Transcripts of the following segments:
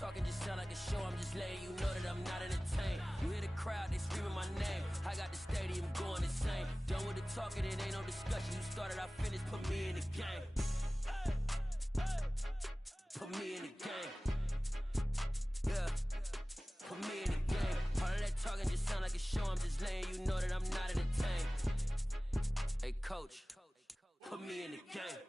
talking just sound like a show. I'm just letting you know that I'm not entertained. You hear the crowd, they screaming my name. I got the stadium going insane. Done with the talking, it ain't no discussion. You started, I finished, put me in the game. Put me in the game. Yeah. Put me in the game. All of that talking just sound like a show. I'm just letting you know that I'm not entertained. Hey, coach, put me in the game.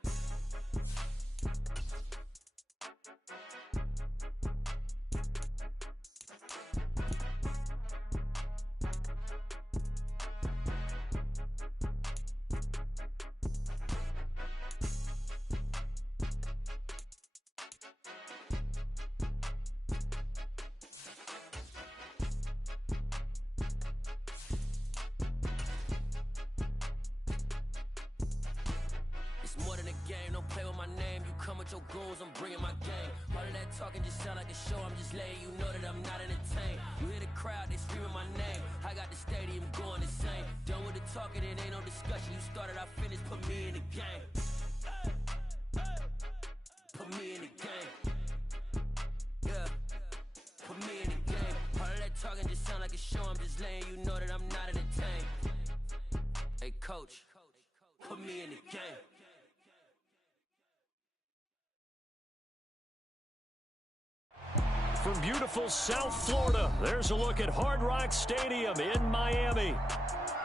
More than a game, don't play with my name. You come with your goons, I'm bringing my game. All of that talking just sound like a show. I'm just letting you know that I'm not entertained. You hear the crowd, they screaming my name. I got the stadium going insane. Done with the talking, it ain't no discussion. You started, I finished, put me in the game. Put me in the game. Yeah. Put me in the game. All of that talking just sound like a show. I'm just letting you know that I'm not entertained. Hey, coach, put me in the game. From beautiful South Florida, there's a look at Hard Rock Stadium in Miami.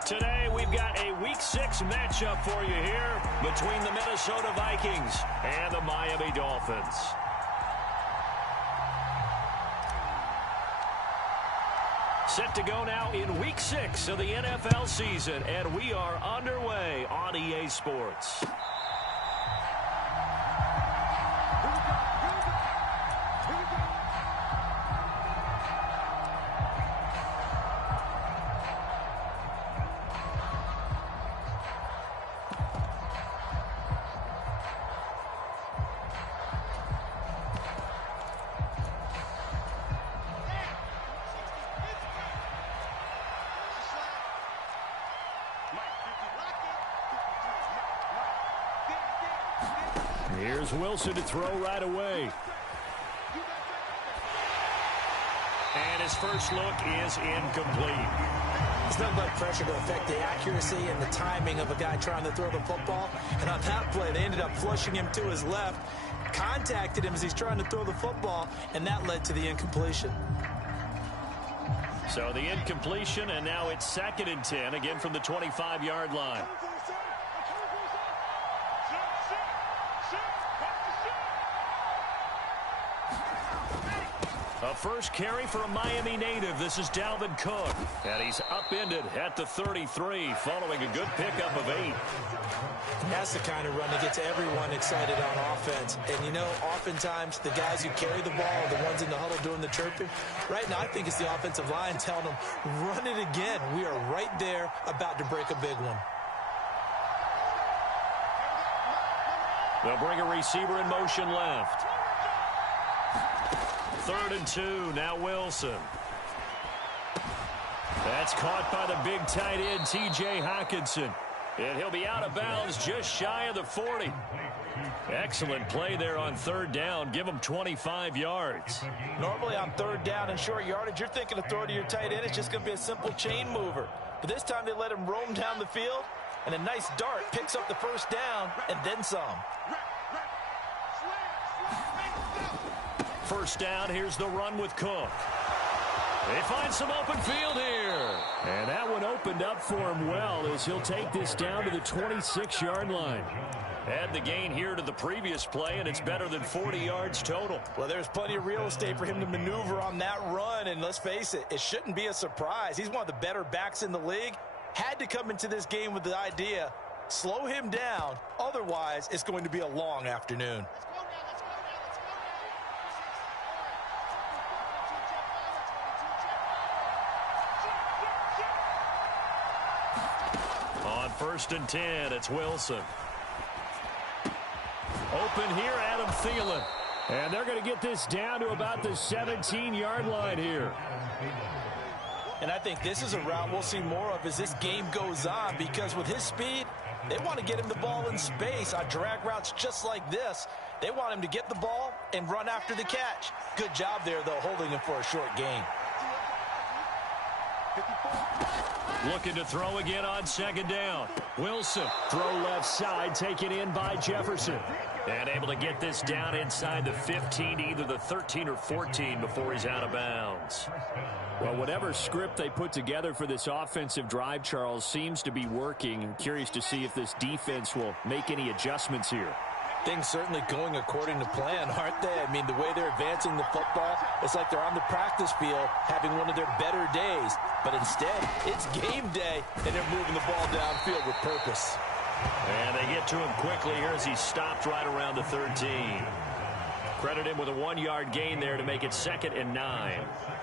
Today, we've got a Week 6 matchup for you here between the Minnesota Vikings and the Miami Dolphins. Set to go now in Week 6 of the NFL season, and we are underway on EA Sports. Here's Wilson to throw right away. And his first look is incomplete. There's nothing but pressure to affect the accuracy and the timing of a guy trying to throw the football. And on that play, they ended up flushing him to his left, contacted him as he's trying to throw the football, and that led to the incompletion. So the incompletion, and now it's 2nd and 10, again from the 25-yard line. A first carry for a Miami native. This is Dalvin Cook. And he's upended at the 33 following a good pickup of 8. That's the kind of run that gets everyone excited on offense. And, you know, oftentimes the guys who carry the ball are the ones in the huddle doing the chirping. Right now, I think it's the offensive line telling them, run it again. We are right there about to break a big one. They'll bring a receiver in motion left. 3rd and 2, now Wilson. That's caught by the big tight end, T.J. Hockenson. And he'll be out of bounds just shy of the 40. Excellent play there on 3rd down. Give him 25 yards. Normally on 3rd down and short yardage, you're thinking of throw to your tight end. It's just going to be a simple chain mover. But this time they let him roam down the field, and a nice dart picks up the 1st down and then some. 1st down, here's the run with Cook. They find some open field here. And that one opened up for him well as he'll take this down to the 26-yard line. Add the gain here to the previous play, and it's better than 40 yards total. Well, there's plenty of real estate for him to maneuver on that run, and let's face it, it shouldn't be a surprise. He's one of the better backs in the league. Had to come into this game with the idea, slow him down, otherwise it's going to be a long afternoon. On 1st and 10, it's Wilson. Open here, Adam Thielen. And they're going to get this down to about the 17-yard line here. And I think this is a route we'll see more of as this game goes on, because with his speed, they want to get him the ball in space on drag routes just like this. They want him to get the ball and run after the catch. Good job there, though, holding him for a short gain. Looking to throw again on second down. Wilson, throw left side, taken in by Jefferson. And able to get this down inside the 15, either the 13 or 14 before he's out of bounds. Well, whatever script they put together for this offensive drive, Charles, seems to be working. I'm curious to see if this defense will make any adjustments here. Things certainly going according to plan, aren't they? I mean, the way they're advancing the football, it's like they're on the practice field having one of their better days. But instead, it's game day, and they're moving the ball downfield with purpose. And they get to him quickly here as he stopped right around the 13. Credit him with a 1-yard gain there to make it 2nd and 9.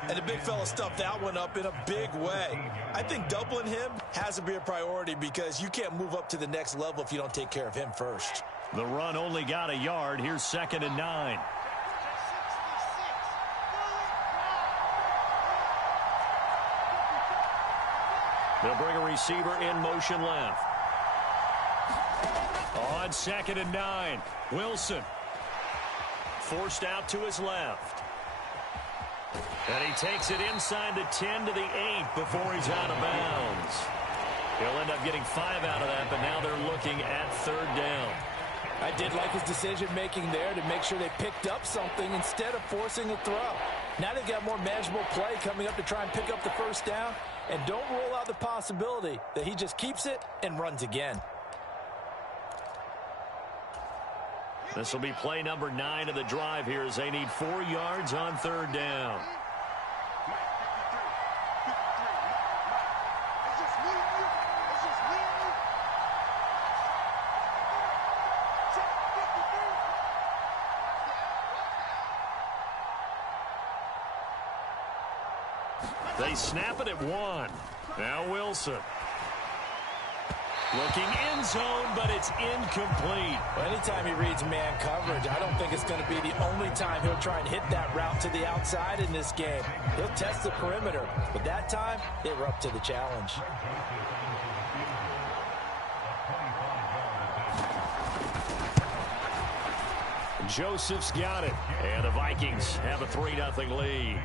And the big fella stuffed that one up in a big way. I think doubling him has to be a priority because you can't move up to the next level if you don't take care of him first. The run only got a yard. Here's 2nd and 9. They'll bring a receiver in motion left. On 2nd and 9, Wilson. Forced out to his left. And he takes it inside the 10 to the 8 before he's out of bounds. He'll end up getting 5 out of that, but now they're looking at 3rd down. I did like his decision-making there to make sure they picked up something instead of forcing a throw. Now they've got more manageable play coming up to try and pick up the 1st down. And don't rule out the possibility that he just keeps it and runs again. This will be play number 9 of the drive here as they need 4 yards on 3rd down. They snap it at 1. Now Wilson. Looking end zone, but it's incomplete. Well, anytime he reads man coverage, I don't think it's going to be the only time he'll try and hit that route to the outside in this game. He'll test the perimeter, but that time, they were up to the challenge. Joseph's got it, and the Vikings have a 3-0 lead.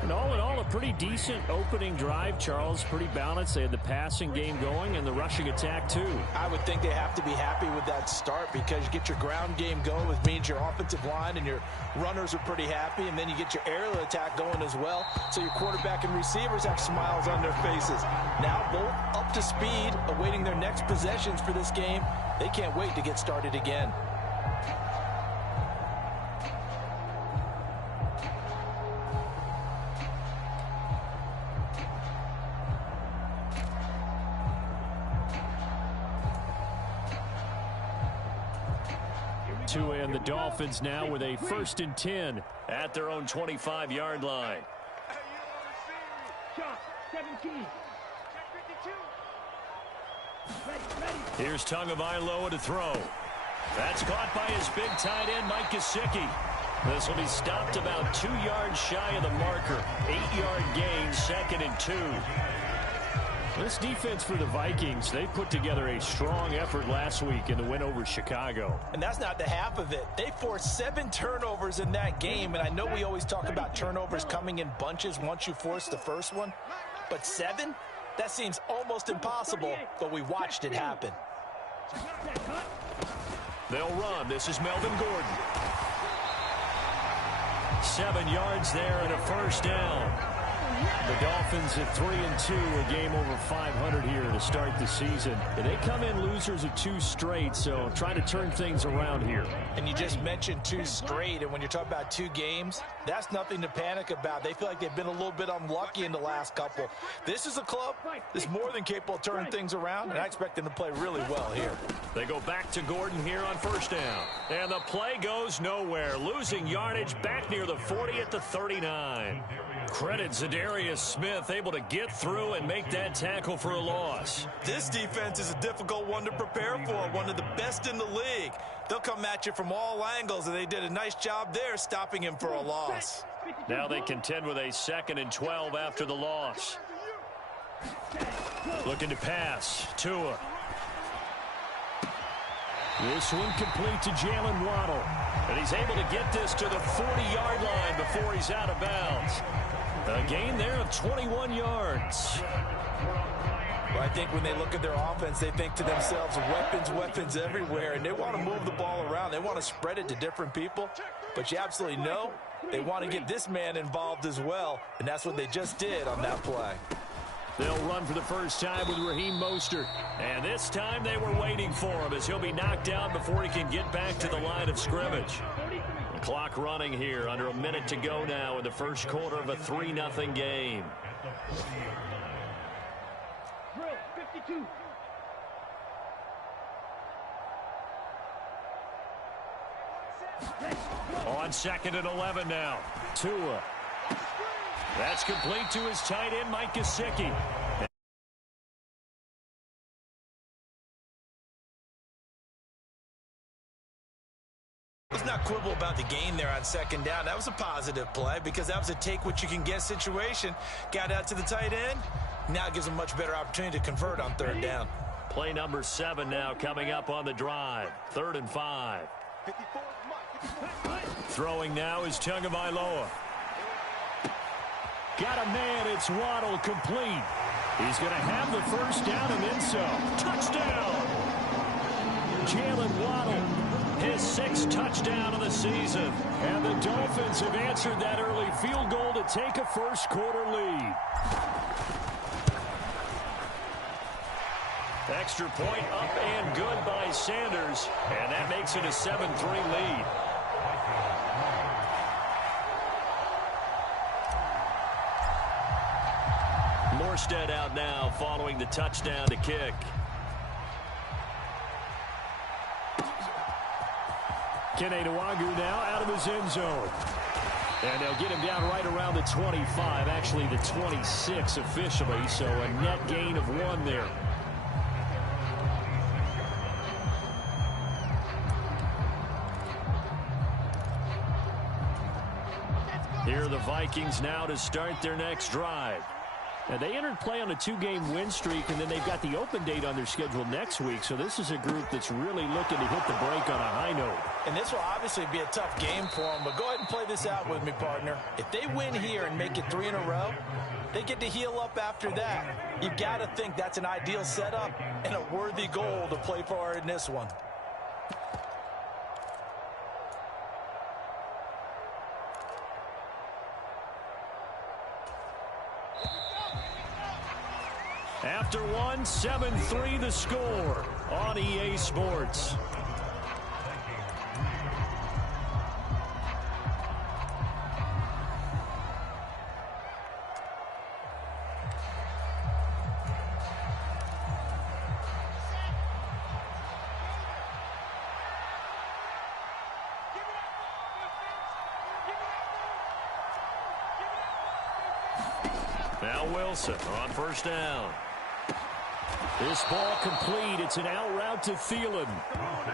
And all in all, a pretty decent opening drive, Charles. Pretty balanced. They had the passing game going and the rushing attack, too. I would think they have to be happy with that start because you get your ground game going, which means your offensive line and your runners are pretty happy, and then you get your aerial attack going as well, so your quarterback and receivers have smiles on their faces. Now both up to speed, awaiting their next possessions for this game. They can't wait to get started again. And the Dolphins now with a 1st and 10 at their own 25-yard line. Here's Tagovailoa to throw. That's caught by his big tight end, Mike Gesicki. This will be stopped about 2 yards shy of the marker. 8-yard gain, 2nd and 2. This defense for the Vikings, they put together a strong effort last week in the win over Chicago. And that's not the half of it. They forced 7 turnovers in that game, and I know we always talk about turnovers coming in bunches once you force the first one, but 7? That seems almost impossible, but we watched it happen. They'll run. This is Melvin Gordon. 7 yards there and a 1st down. The Dolphins at 3-2, a game over 500 here to start the season. And they come in losers of 2 straight, so trying to turn things around here. And you just mentioned 2 straight, and when you're talking about 2 games, that's nothing to panic about. They feel like they've been a little bit unlucky in the last couple. This is a club that's more than capable of turning things around, and I expect them to play really well here. They go back to Gordon here on 1st down. And the play goes nowhere, losing yardage back near the 40 at the 39. Credit Zadarius Smith, able to get through and make that tackle for a loss. This defense is a difficult one to prepare for, one of the best in the league. They'll come at you from all angles, and they did a nice job there stopping him for a loss. Now they contend with a 2nd and 12 after the loss. Looking to pass. Tua. This one complete to Jalen Waddle. And he's able to get this to the 40-yard line before he's out of bounds. A gain there of 21 yards. Well, I think when they look at their offense, they think to themselves, weapons everywhere, and they want to move the ball around. They want to spread it to different people. But you absolutely know they want to get this man involved as well, and that's what they just did on that play. They'll run for the first time with Raheem Mostert. And this time they were waiting for him as he'll be knocked down before he can get back to the line of scrimmage. The clock running here, under a minute to go now in the first quarter of a 3-0 game. Drill 52. On 2nd and 11 now. Tua. That's complete to his tight end, Mike Gesicki. Let's not quibble about the gain there on 2nd down. That was a positive play because that was a take-what-you-can-get situation. Got out to the tight end. Now it gives him a much better opportunity to convert on 3rd down. Play number 7 now coming up on the drive. 3rd and 5. Throwing now is Tagovailoa. Got a man. It's Waddle, complete. He's going to have the first down and then some. Touchdown! Jalen Waddle, his 6th touchdown of the season. And the Dolphins have answered that early field goal to take a first quarter lead. Extra point up and good by Sanders. And that makes it a 7-3 lead. Morstead out now following the touchdown to kick. Kene Nwangwu now out of his end zone. And they'll get him down right around the 25, actually the 26 officially, so a net gain of 1 there. Here are the Vikings now to start their next drive. Now, they entered play on a 2-game win streak, and then they've got the open date on their schedule next week. So this is a group that's really looking to hit the break on a high note. And this will obviously be a tough game for them, but go ahead and play this out with me, partner. If they win here and make it 3 in a row, they get to heal up after that. You've got to think that's an ideal setup and a worthy goal to play for in this one. After 1, 7-3 the score on EA Sports. Now Wilson on first down. This ball complete. It's an out route to Thielen.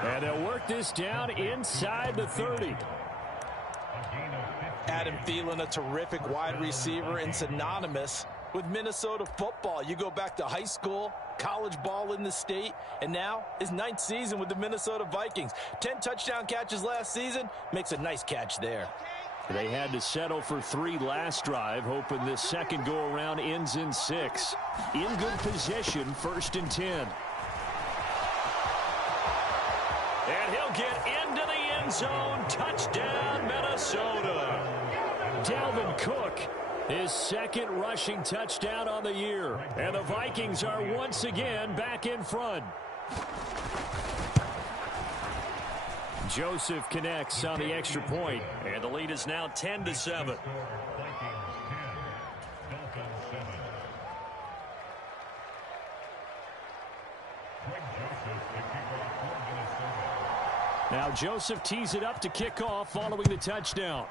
And they'll work this down inside the 30. Adam Thielen, a terrific wide receiver and synonymous with Minnesota football. You go back to high school, college ball in the state, and now his 9th season with the Minnesota Vikings. 10 touchdown catches last season, makes a nice catch there. They had to settle for 3 last drive, hoping this second go-around ends in 6. In good position, 1st and 10. And he'll get into the end zone. Touchdown, Minnesota. Dalvin Cook, his 2nd rushing touchdown on the year. And the Vikings are once again back in front. Joseph connects on the extra point, and the lead is now 10-7. Now Joseph tees it up to kick off following the touchdown.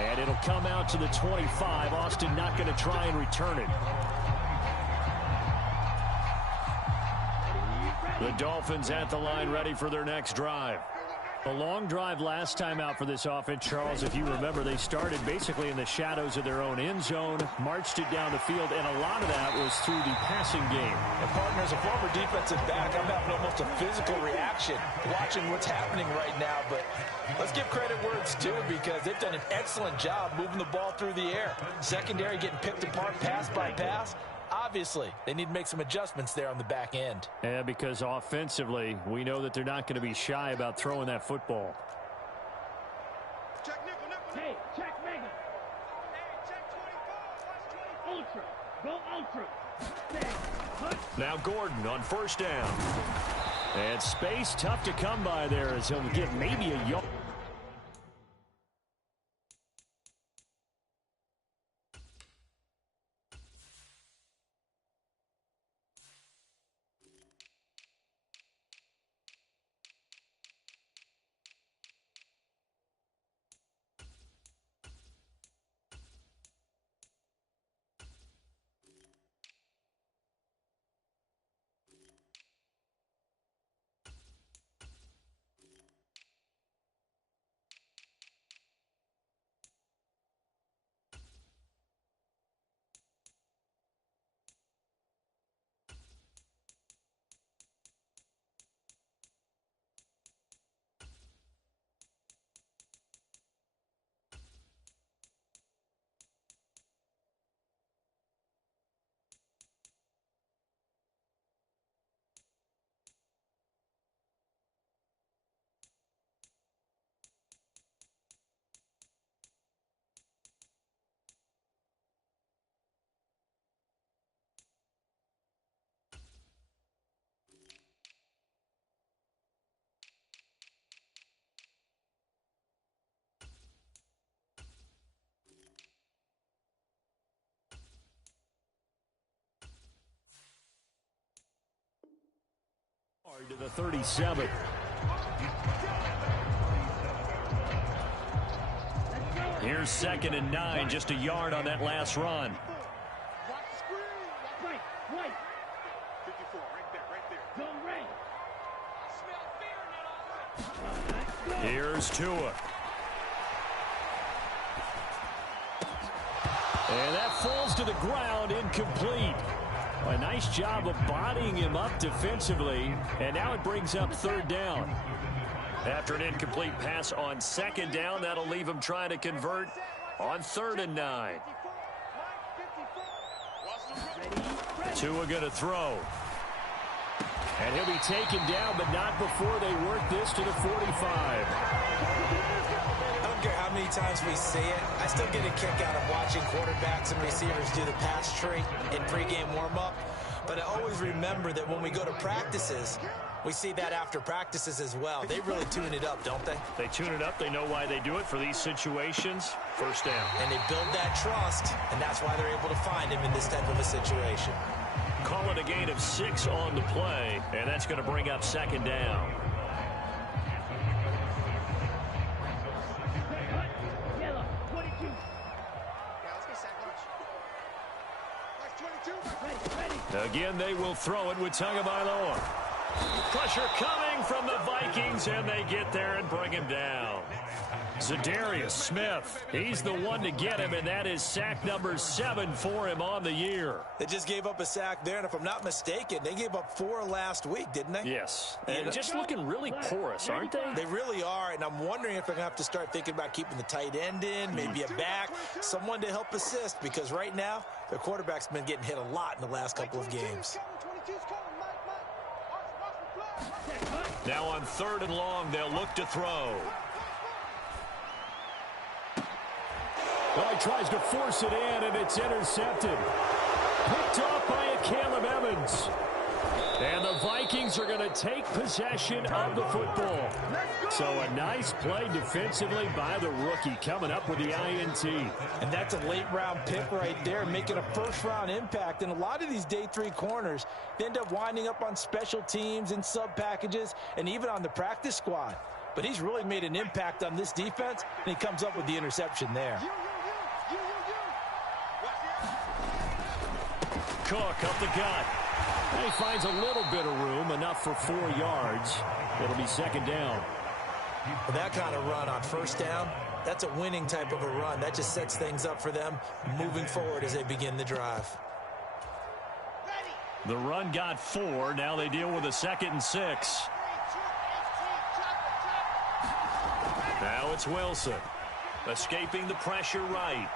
And it'll come out to the 25. Austin not going to try and return it. The Dolphins at the line ready for their next drive. A long drive last time out for this offense, Charles. If you remember, they started basically in the shadows of their own end zone, marched it down the field, and a lot of that was through the passing game. And partner, as a former defensive back, I'm having almost a physical reaction watching what's happening right now. But let's give credit where it's due, because they've done an excellent job moving the ball through the air. Secondary getting picked apart pass by pass. Obviously, they need to make some adjustments there on the back end. Yeah, because offensively, we know that they're not going to be shy about throwing that football. Check nickel, nickel. Hey, check mega. Hey, check 24. Watch 24. Ultra. Go ultra. Now Gordon on first down. And space tough to come by there as he'll get maybe a yard. To the 37. Here's 2nd and 9, just a yard on that last run. Right. 54, right there. Go right. Here's Tua. And that falls to the ground, incomplete. A nice job of bodying him up defensively, and now it brings up 3rd down. After an incomplete pass on 2nd down, that'll leave him trying to convert on 3rd and 9. Tua going to throw. And he'll be taken down, but not before they work this to the 45. I don't care how many times we see it. I still get a kick out of watching quarterbacks and receivers do the pass tree in pregame warm-up. But I always remember that when we go to practices, we see that after practices as well. They really tune it up, don't they? They tune it up. They know why they do it for these situations. 1st down. And they build that trust, and that's why they're able to find him in this type of a situation. Call it a gain of 6 on the play, and that's going to bring up 2nd down. Yellow, 22. Again, they will throw it with Tagovailoa. Pressure coming from the Vikings, and they get there and bring him down. Zadarius Smith, he's the one to get him, and that is sack number 7 for him on the year. They just gave up a sack there, and if I'm not mistaken, they gave up 4 last week, didn't they? Yes, and just looking really porous, aren't they? They really are, and I'm wondering if they're going to have to start thinking about keeping the tight end in, maybe a back, someone to help assist, because right now, their quarterback's been getting hit a lot in the last couple of games. Now on 3rd and long, they'll look to throw. Well, he tries to force it in, and it's intercepted. Picked off by a Caleb Evans. And the Vikings are going to take possession of the football. So a nice play defensively by the rookie, coming up with the INT. And that's a late-round pick right there, making a first-round impact. And a lot of these day 3 corners, they end up winding up on special teams and sub-packages and even on the practice squad. But he's really made an impact on this defense, and he comes up with the interception there. Cook up the gut. And he finds a little bit of room, enough for 4 yards. It'll be 2nd down. Well, that kind of run on first down, that's a winning type of a run. That just sets things up for them moving forward as they begin the drive. The run got 4. Now they deal with a 2nd and 6. Now it's Wilson. Escaping the pressure right.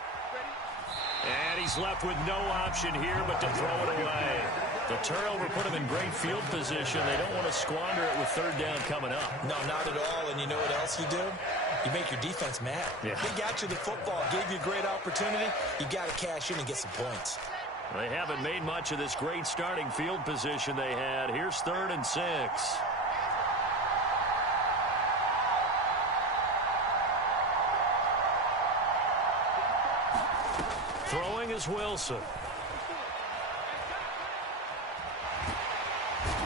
And he's left with no option here but to throw it away. The turnover put him in great field position. They don't want to squander it with 3rd down coming up. No, not at all. And you know what else you do? You make your defense mad. Yeah. They got you the football, gave you a great opportunity. You got to cash in and get some points. They haven't made much of this great starting field position they had. Here's 3rd and 6. Throwing is Wilson.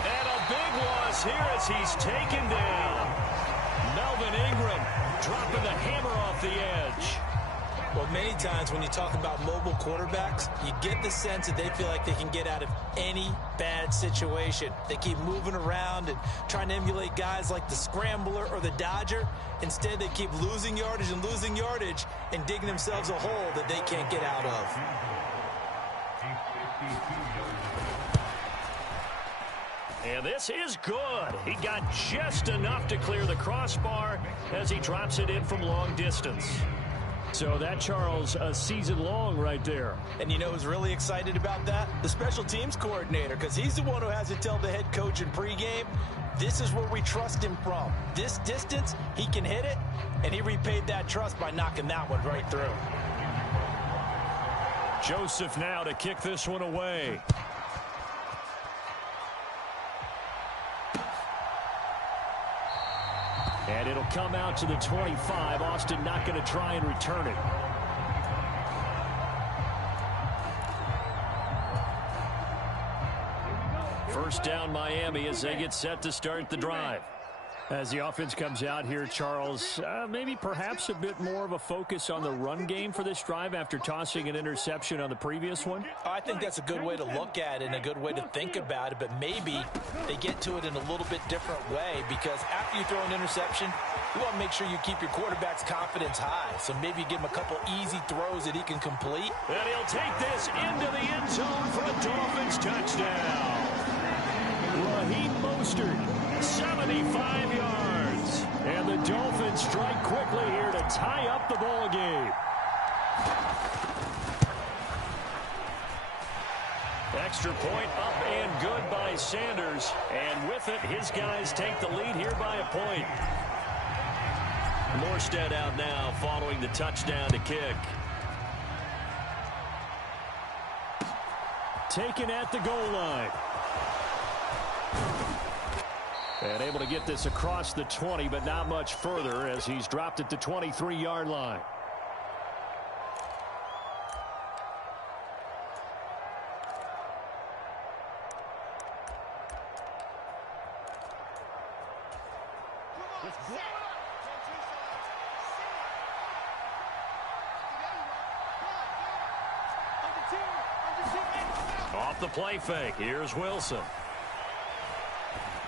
And a big loss here as he's taken down. Melvin Ingram dropping the hammer off the edge. Well, many times when you talk about mobile quarterbacks, you get the sense that they feel like they can get out of any bad situation. They keep moving around and trying to emulate guys like the Scrambler or the Dodger. Instead, they keep losing yardage and digging themselves a hole that they can't get out of. And this is good. He got just enough to clear the crossbar as he drops it in from long distance. So that, Charles, a season long right there. And you know who's really excited about that? The special teams coordinator, because he's the one who has to tell the head coach in pregame, this is where we trust him from. This distance, he can hit it, and he repaid that trust by knocking that one right through. Joseph now to kick this one away. And it'll come out to the 25. Austin not going to try and return it. First down Miami as they get set to start the drive. As the offense comes out here, Charles, maybe perhaps a bit more of a focus on the run game for this drive after tossing an interception on the previous one? I think that's a good way to look at it and a good way to think about it, but maybe they get to it in a little bit different way because after you throw an interception, you want to make sure you keep your quarterback's confidence high. So maybe give him a couple easy throws that he can complete. And he'll take this into the end zone for a Dolphins touchdown. Raheem Mostert, 75 yards. And the Dolphins strike quickly here to tie up the ball game. Extra point up and good by Sanders. And with it, his guys take the lead here by a point. Morstead out now following the touchdown to kick. Taken at the goal line. And able to get this across the 20, but not much further as he's dropped it to 23-yard line. Off the play fake, here's Wilson.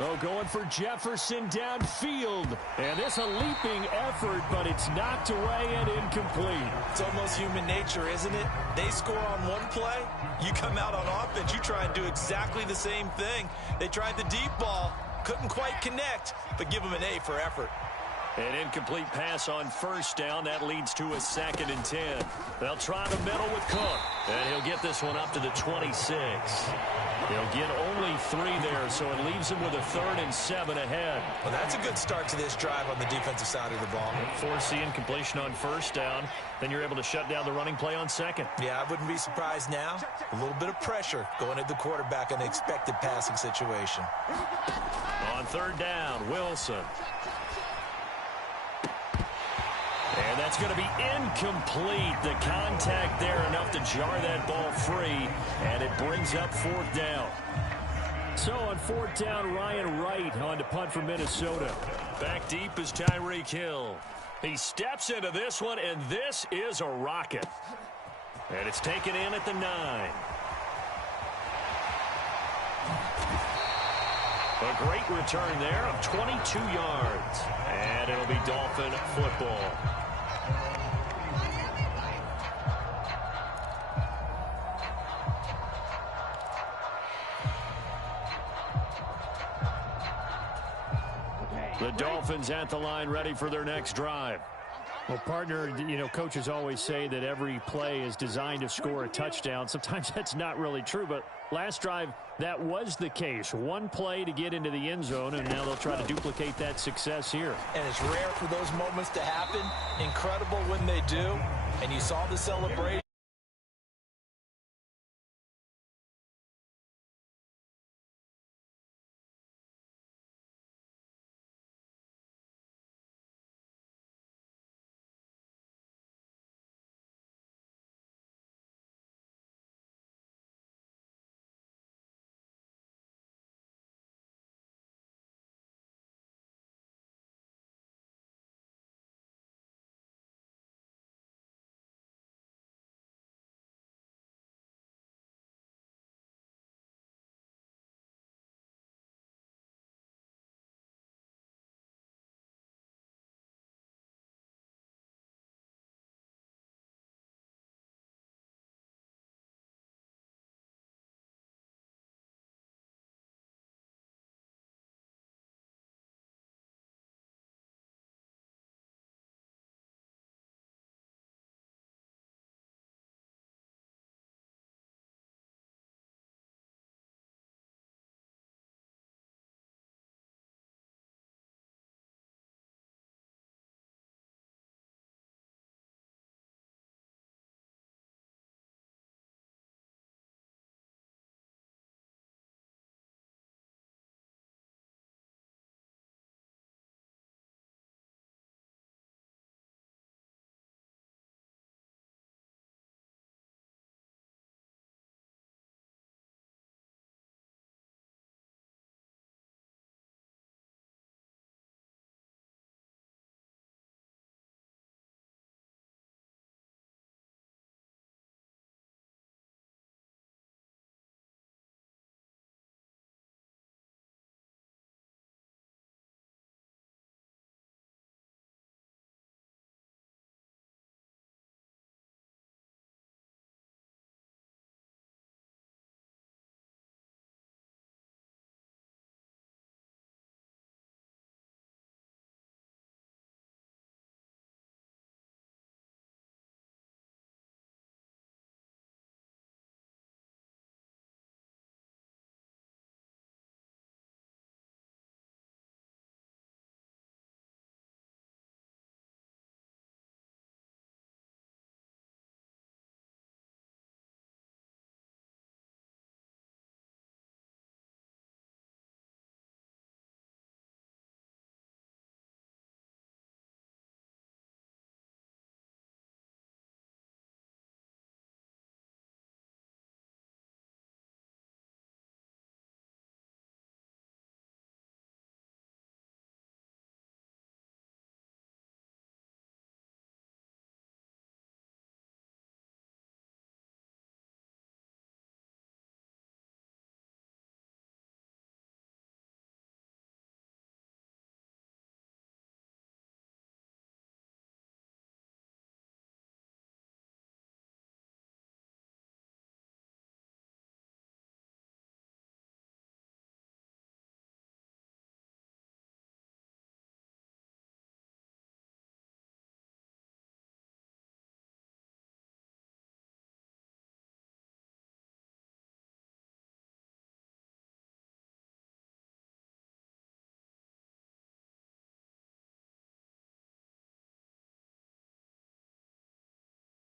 Oh, going for Jefferson downfield. And this a leaping effort, but it's knocked away and incomplete. It's almost human nature, isn't it? They score on one play. You come out on offense, you try and do exactly the same thing. They tried the deep ball, couldn't quite connect, but give them an A for effort. An incomplete pass on first down. That leads to a 2nd and 10. They'll try the middle with Cook. And he'll get this one up to the 26. He'll get only 3 there, so it leaves him with a 3rd and 7 ahead. Well, that's a good start to this drive on the defensive side of the ball. Force the incompletion on first down. Then you're able to shut down the running play on second. Yeah, I wouldn't be surprised now. A little bit of pressure going at the quarterback in an expected passing situation. On 3rd down, Wilson. And that's going to be incomplete. The contact there enough to jar that ball free, and it brings up 4th down. So on 4th down, Ryan Wright on to punt for Minnesota. Back deep is Tyreek Hill. He steps into this one, and this is a rocket. And it's taken in at the 9. A great return there of 22 yards. And and it'll be Dolphin football. The Dolphins at the line, ready for their next drive. Well, partner, you know, coaches always say that every play is designed to score a touchdown. Sometimes that's not really true, but last drive, that was the case. One play to get into the end zone, and now they'll try to duplicate that success here. And it's rare for those moments to happen. Incredible when they do. And you saw the celebration.